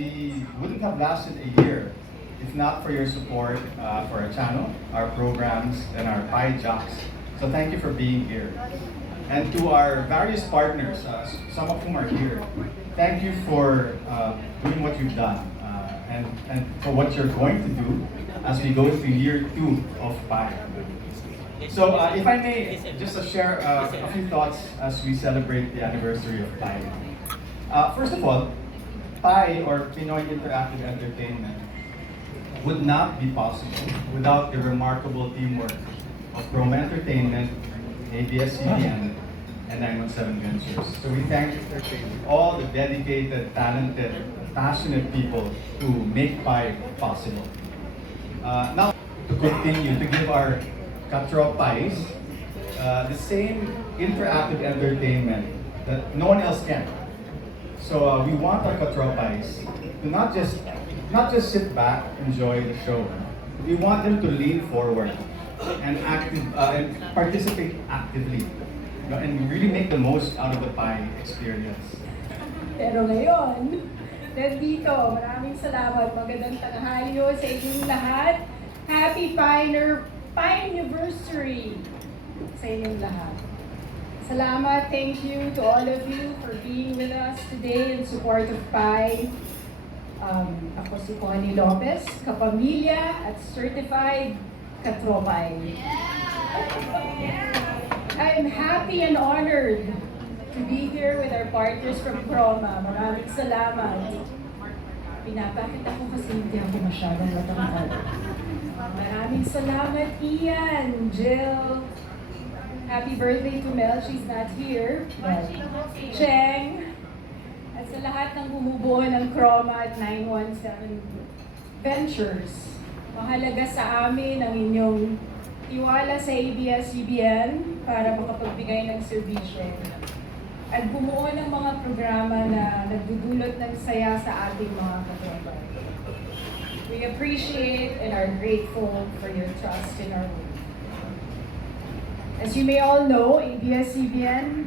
we wouldn't have lasted a year if not for your support for our channel, our programs, and our Pi Jocks. So thank you for being here. And to our various partners, some of whom are here, thank you for doing what you've done and for what you're going to do as we go through year 2 of Pi. So if I may just share a few thoughts as we celebrate the anniversary of Pi. First of all, Pi, or Pinoy Interactive Entertainment, would not be possible without the remarkable teamwork of Chroma Entertainment, ABS-CBN, and 917 Ventures. So we thank all the dedicated, talented, passionate people who make Pi possible. Now, to continue to give our Katropais the same interactive entertainment that no one else can. So we want our Katropais to not just sit back, enjoy the show. We want them to lean forward and and participate actively, and really make the most out of the Pi experience. Pero ngayon, nandito, maraming salamat, magandang tanghali sa inyong lahat. Happy Pi anniversary sa inyong lahat. Salamat, thank you to all of you for being with us today in support of Pi. Ako si Connie Lopez, kapamilya at certified katropay. I am happy and honored to be here with our partners from Chroma. Maraming salamat. Pinapakita ko kasi hindi ako masyadong matangkad. Maraming salamat, Ian, Jill. Happy birthday to Mel. She's not here. But Cheng. At sa lahat ng bumubuo ng Chroma at 917 Ventures. Mahalaga sa amin ang inyong tiwala sa ABS-CBN para makapagbigay ng serbisyo. At bumuo ng mga programa na nagdudulot ng saya sa ating mga katropa. We appreciate and are grateful for your trust in our work. As you may all know, ABS-CBN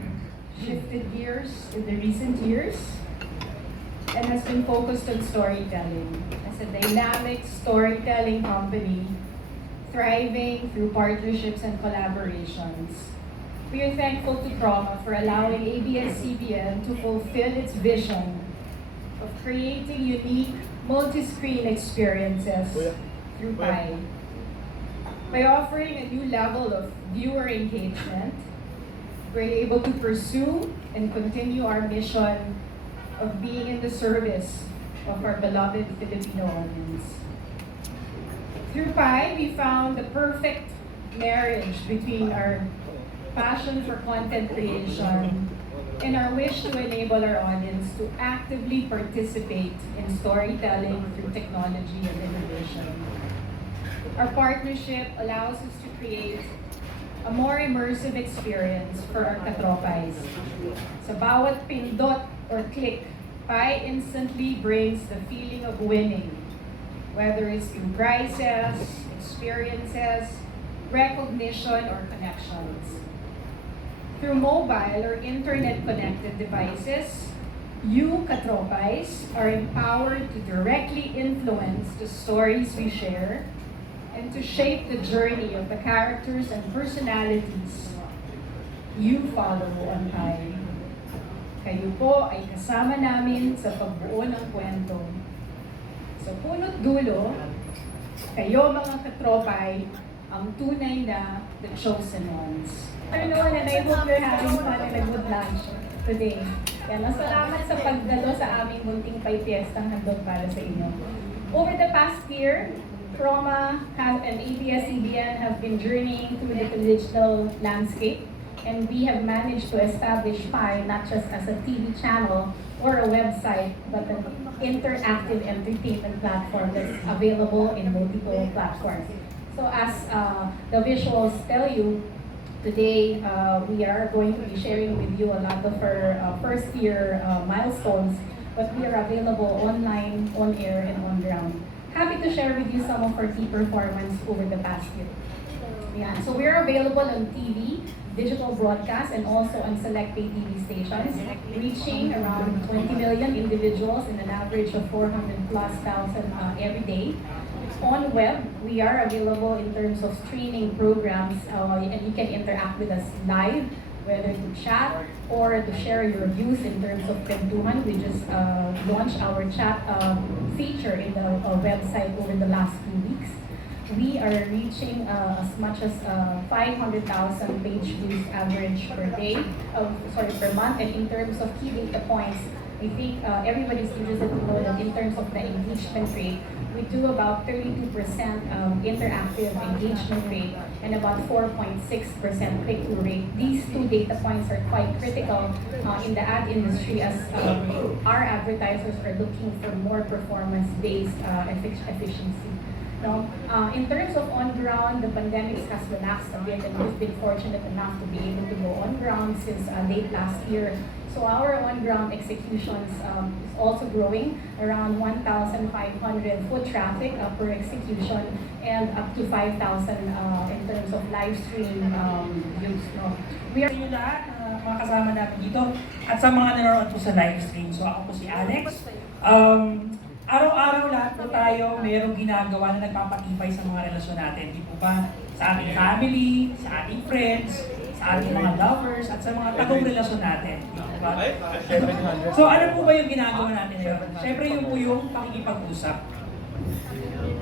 shifted gears in the recent years and has been focused on storytelling. As a dynamic storytelling company, thriving through partnerships and collaborations. We are thankful to Chroma for allowing ABS-CBN to fulfill its vision of creating unique multi-screen experiences through Pi. By offering a new level of viewer engagement, we're able to pursue and continue our mission of being in the service of our beloved Filipino audience. Through Pi, we found the perfect marriage between our passion for content creation and our wish to enable our audience to actively participate in storytelling through technology and innovation. Our partnership allows us to create a more immersive experience for our katropais. Sa bawat pindot or click, Pi instantly brings the feeling of winning, whether it's through prizes, experiences, recognition, or connections. Through mobile or internet-connected devices, you, katropais, are empowered to directly influence the stories we share and to shape the journey of the characters and personalities you follow on Pi. Kayo po ay kasama namin sa pagbuo ng kwento. Sa punot dulo, kayo mga katropay, ang tunay na the chosen ones. I know and I hope you're having fun and a good lunch today. Yan, salamat sa pagdalo sa aming munting Pi Fiestang handog para sa inyo. Over the past year, Chroma and ABS-CBN have been journeying through the digital landscape, and we have managed to establish Pi not just as a TV channel or a website, but an interactive entertainment platform that's available in multiple platforms. So as the visuals tell you, today we are going to be sharing with you a lot of our first year milestones, but we are available online, on air, and on ground. Happy to share with you some of our key performance over the past year. Yeah, so we're available on TV digital broadcast and also on select pay TV stations, reaching around 20 million individuals in an average of 400 plus thousand every day. On web, we are available in terms of streaming programs, and you can interact with us live, whether to chat or to share your views in terms of Kwentuhan. We just launched our chat feature in the website over the last few weeks. We are reaching as much as 500,000 page views average per day, per month. And in terms of key data points, I think everybody's interested to know that in terms of the engagement rate, we do about 32% interactive engagement rate and about 4.6% click-through rate. These two data points are quite critical in the ad industry as our advertisers are looking for more performance-based efficiency. No? In terms of on-ground, the pandemic has relaxed a bit and we've been fortunate enough to be able to go on-ground since late last year. So our on-ground executions is also growing, around 1,500 foot traffic per execution and up to 5,000 in terms of live stream views. No? We are lahat, mga kasama natin dito, at sa mga nanonood po sa live stream. So ako po si Alex. Araw-araw lahat po tayo mayroong ginagawa na nagpapatibay sa mga relasyon natin. Di po ba? Sa ating family, sa ating friends, sa ating mga lovers, at sa mga tagong relasyon natin. Di po ba? So ano po ba yung ginagawa natin ngayon? Siyempre yun po yung pakikipag-usap.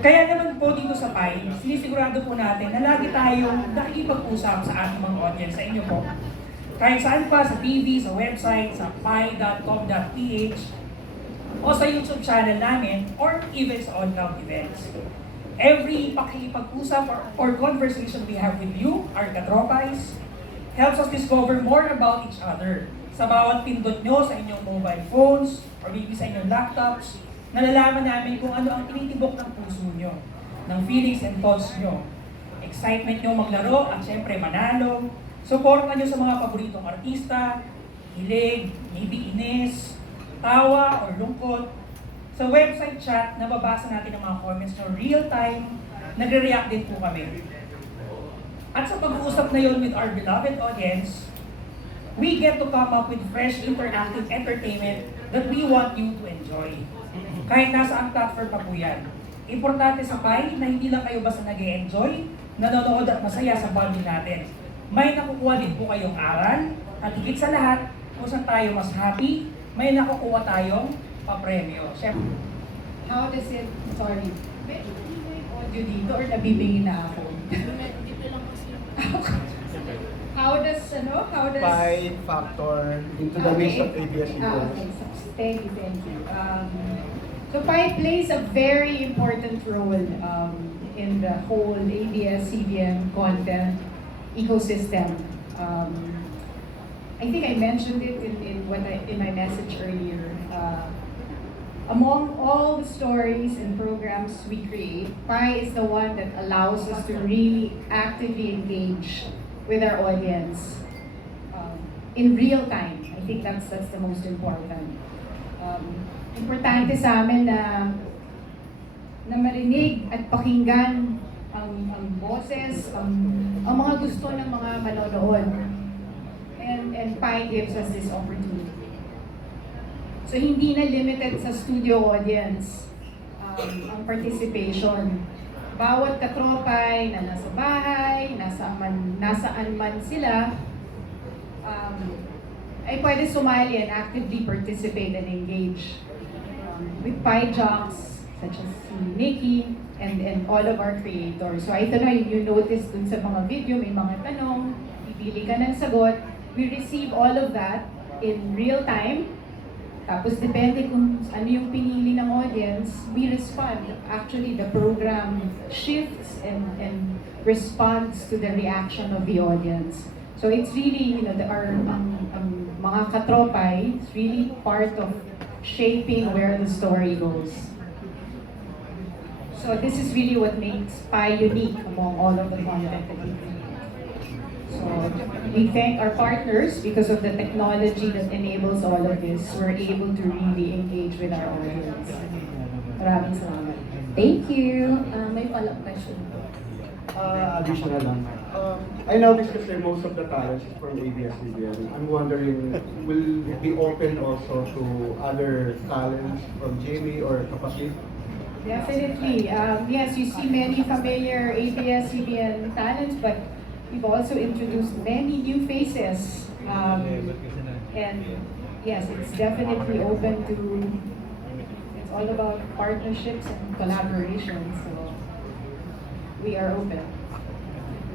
Kaya naman po dito sa PAI, sinisigurado po natin na lagi tayong nakikipag-usap sa ating mga audience, sa inyo po. Kahit saan pa, sa TV, sa website, sa pai.com.ph, o sa YouTube channel namin, or even sa on-ground events. Every pakikipag-usap or conversation we have with you, our katropais, helps us discover more about each other. Sa bawat pindot nyo sa inyong mobile phones, or maybe sa inyong laptops, nalalaman namin kung ano ang tinitibok ng puso nyo, ng feelings and thoughts nyo. Excitement nyo maglaro at syempre manalo. Suporta nyo sa mga paboritong artista, hilig, maybe inis, tawa or lungkot. Sa website chat, nababasa natin ang mga comments nyo real time, nagre-react din po kami. At sa pag-uusap na yun with our beloved audience, we get to come up with fresh interactive entertainment that we want you to enjoy. Kahit nasa ang platform pa po yan. Importante sa PAI na hindi lang kayo basta nag-e-enjoy, nanonood at masaya sa bonding natin. May nakukuha din po kayong aral, at higit sa lahat, kung saan tayo mas happy, may nakukuha tayong papremyo. How does it, sorry, may audio dito or nabibingin na ako? How does Pi factor into the ways of ABS-CBN. Okay, so thank you. So Pi plays a very important role in the whole ABS-CBN content ecosystem. I think I mentioned it in my message earlier. Among all the stories and programs we create, Pi is the one that allows us to really actively engage with our audience in real time. I think that's the most important. Importante sa amin na marinig at pakinggan ang boses, ang mga gusto ng mga manonood. And Pi gives us this opportunity. So hindi na limited sa studio audience ang participation. Bawat katropay na nasa bahay, nasaan man sila, ay pwede sumali and actively participate and engage with Pi jocks such as si Nikki and all of our creators. So ito na you notice dun sa mga video, may mga tanong, pipili ka ng sagot. We receive all of that in real time. Tapos depende kung ano yung pinili ng audience, we respond. Actually, the program shifts and responds to the reaction of the audience. So it's really, our mga katropay, it's really part of shaping where the story goes. So this is really what makes Pi unique among all of the content that we create. So we thank our partners because of the technology that enables all of this. We're able to really engage with our audience. Maraming salamat. Thank you. May follow-up question po. Additional lang. I noticed kasi most of the talents is from ABS-CBN. I'm wondering, will it be open also to other talents from Jamie or kapatid? Definitely. Yes, you see many familiar ABS-CBN talents, but we've also introduced many new faces. And yes, it's definitely open to, it's all about partnerships and collaboration. So we are open.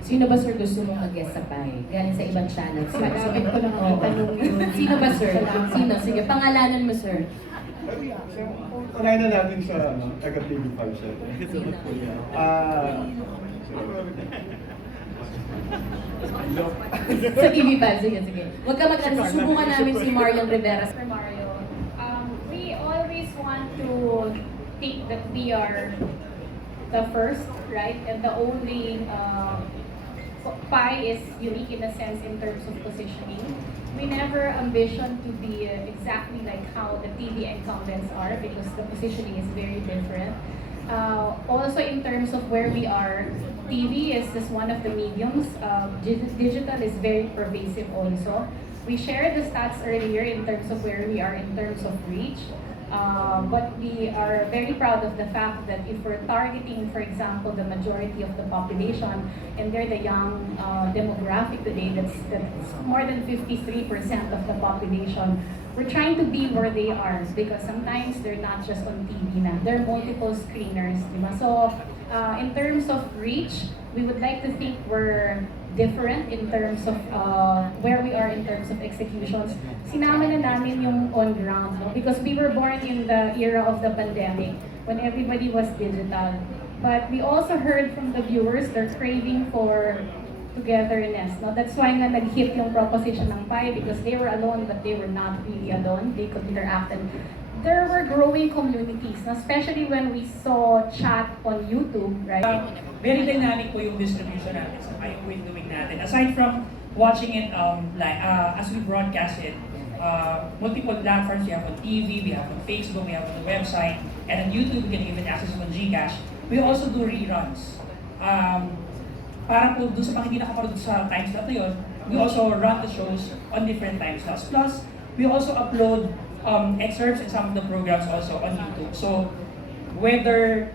Sino ba sir gusto mong mag-guest sa PAI? Galing sa ibang channels. Malapit ko lang Oo. itanong yun. Sino ba sir? Sino? Sige, pangalanan mo sir. Unahin na natin sa taga TV5 siya. Sino? Sa TV5, sige. Huwag ka mag-ano. Susubukan namin si Marion Rivera. For Mario, we always want to think that we are the first, right? And the only Pi is unique in a sense in terms of positioning. We never ambition to be exactly like how the TV incumbents are because the positioning is very different. Also in terms of where we are, TV is just one of the mediums. Digital is very pervasive also. We shared the stats earlier in terms of where we are in terms of reach. But we are very proud of the fact that if we're targeting, for example, the majority of the population, and they're the young demographic today, that's more than 53% of the population, we're trying to be where they are because sometimes they're not just on TV na, they're multiple screeners, diba? So in terms of reach, we would like to think we're different in terms of where we are in terms of executions. Sinama na namin yung on ground, no? Because we were born in the era of the pandemic when everybody was digital. But we also heard from the viewers their craving for togetherness. No? That's why nga nag-hit yung proposition ng PAI because they were alone but they were not really alone. They could interact and there were growing communities, no? Especially when we saw chat on YouTube, right? Very dynamic po yung distribution natin sa kayong windowing natin. Aside from watching it as we broadcast it, multiple platforms, we have on TV, we have on Facebook, we have on the website, and on YouTube, we can even access on Gcash. We also do reruns. Para po doon sa mga hindi nakapanood sa time slot na yun, we also run the shows on different time slots. Plus, we also upload excerpts and some of the programs also on YouTube. So, whether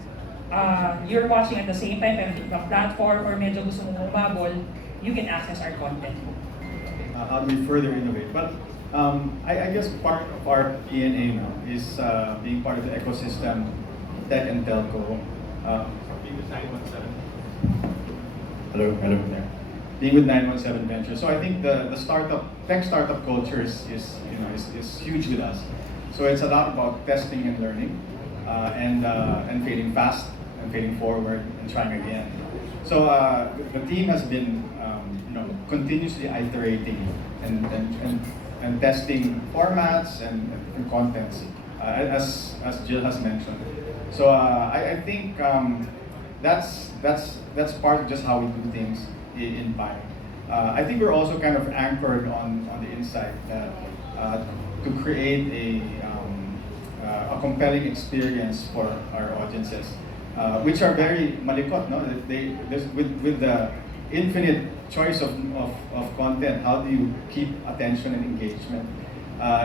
you're watching at the same time, pero different platform, or medyo gusto mong umabol, you can access our content. How do we further innovate? But I guess part of our DNA now is being part of the ecosystem, tech and telco. Being with 917. Hello there. Being with 917 Ventures. So I think the tech startup culture is huge with us. So it's a lot about testing and learning, and failing fast and failing forward and trying again. So the team has been continuously iterating and testing formats and contents, as Jill has mentioned. So I think that's part of just how we do things in Pi. I think we're also kind of anchored on the insight that to create a compelling experience for our audiences, which are very malikot, no? With the infinite choice of content, how do you keep attention and engagement?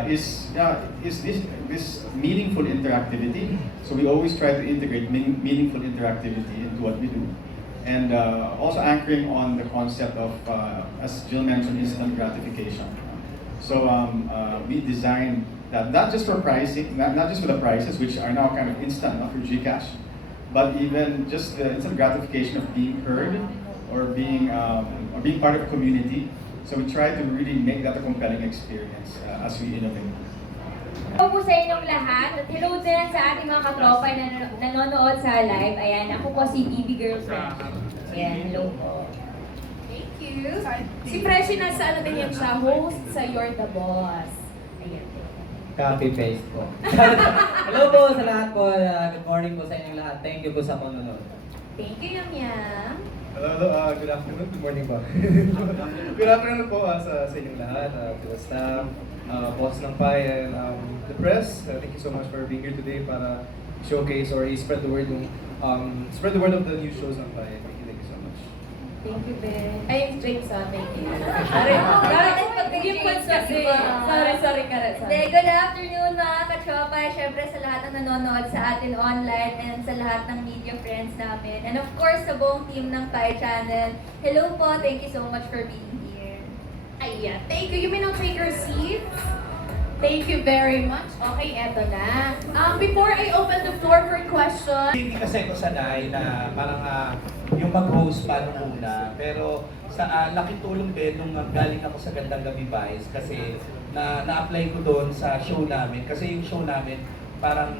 Is this meaningful interactivity? So we always try to integrate meaningful interactivity into what we do, and also anchoring on the concept of, as Jill mentioned, instant gratification. So we designed that not just for pricing, not just for the prices, which are now kind of instant, not for Gcash, but even just the instant gratification of being heard or being part of a community. So we try to really make that a compelling experience as we innovate. Hello po sa inyong lahat at hello din sa ating mga katropa na nanonood sa live. Ayan, ako po si TV Girlfriend. Ayan, hello po. Thank you. Si Freshy nasa ano din yan siya, host sa You're the Boss. Ayan. Copy-paste po. Hello po sa lahat po. Good morning po sa inyong lahat. Thank you po sa panonood. Thank you, Yam Yam. Hello, good afternoon, good morning ba? Good afternoon po sa inyong lahat, to the staff, boss ng PAI, and the press. Thank you so much for being here today para showcase or spread the word of the new shows ng PAI. Thank you so much. Thank you, Ben. Ay, drinks, thank you. Sorry, Bakit pag may Yung drinks kasi. kasi, Sorry, Karat. Hindi, good afternoon mga katropa. Siyempre sa lahat ng nanonood sa atin online and sa lahat ng media friends namin. And of course, sa buong team ng Pi Channel. Hello po, thank you so much for being here. Ayan, thank you. You may now take your seat. Thank you very much. Okay, eto na. Before I open the floor for questions, Hindi kasi ito sanay na parang yung mag-host pa nung una. Pero sa laking tulong din nung galing ako sa Gandang Gabi Vice kasi na-apply ko doon sa show namin. Kasi yung show namin parang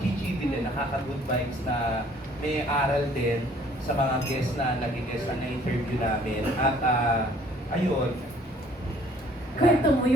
GGB din, nakaka-good vibes na may aral din sa mga guests na nag-guest na interview namin. At ayun. kwento mo